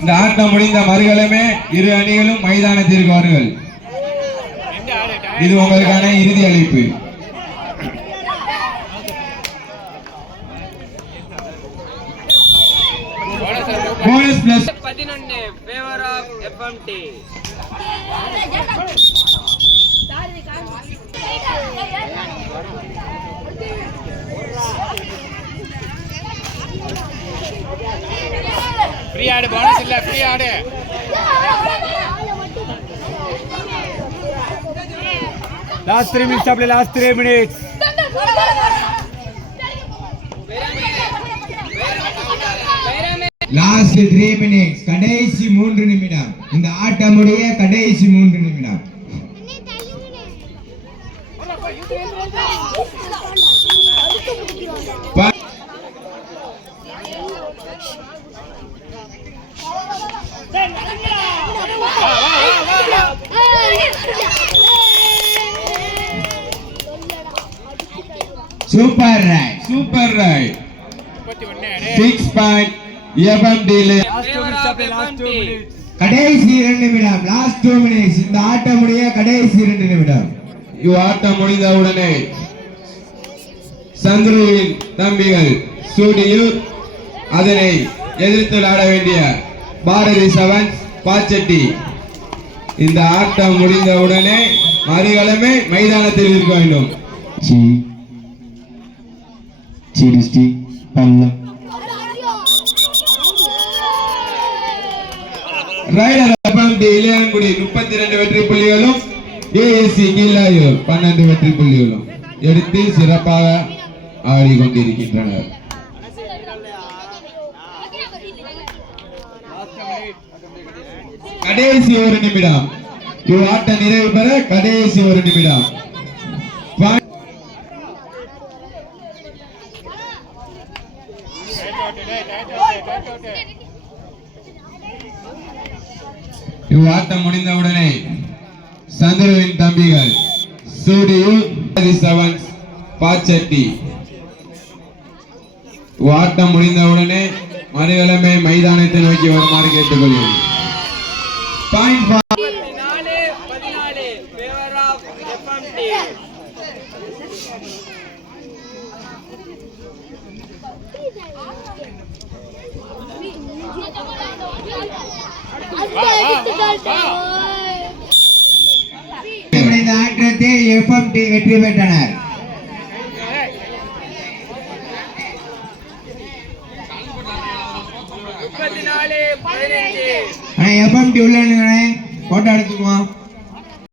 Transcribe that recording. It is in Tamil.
இந்த ஆட்டம் முடிந்த மறுகளமே இரு அணிகளும் மைதானத்திற்கு வருங்கள். இது உங்களுக்கான இறுதி அழைப்பு. Bonus plus 11 favour of FMT. Free ஆடு போனஸ் இல்ல ஃப்ரீ ஆடு. Last 3 minutes play, last 3 minutes. Last 3 minutes, கடைசி 3 நிமிடம். இந்த ஆட்டம் முடிய கடைசி 3 நிமிடம். Super right, super right. 6 point FMT. கடைசி 2 நிமிடம், லாஸ்ட் 2 மினிட்ஸ். இந்த ஆட்டம் முடிய கடைசி 2 நிமிடம். ஆட்டம் முடிந்தவுடனே சந்துருவின் தம்பிகள் ஸ்டூடியூ அதனை எதிர்த்து ஆட வேண்டிய பாரதி செவன்ஸ் பாச்செட்டி. இந்த ஆட்டம் முடிந்தவுடனே மறுகளமே மைதானத்தில் இருக்க வேண்டும். ரைடர் எஃப்எம்டி இளையான்குடி 32 வெற்றி புள்ளிகளும், ஏஎஸ்சி கீழாயூர் 12 வெற்றி புள்ளிகளும் எடுத்து சிறப்பாக ஆடிக்கொண்டிருக்கின்றனர். கடைசி 1 நிமிடம். ஆட்டம் நிறைவு பெற கடைசி 1 நிமிடம். ஆட்டம் முடிந்தவுடனே சந்திரவின் தம்பிகள் ஸ்டூடியூ செவன்ஸ் பாச்சட்டி ஆட்டம் முடிந்தவுடனே மறுகளமே மைதானத்தை நோக்கி வருமாறு கேட்டுக்கொள்கிறேன். ஆட்டத்தை எஃப்எம்டி வெற்றி பெற்றனர். எஃப்எம்டி உள்ள போட்டோ எடுத்துக்குவோம்.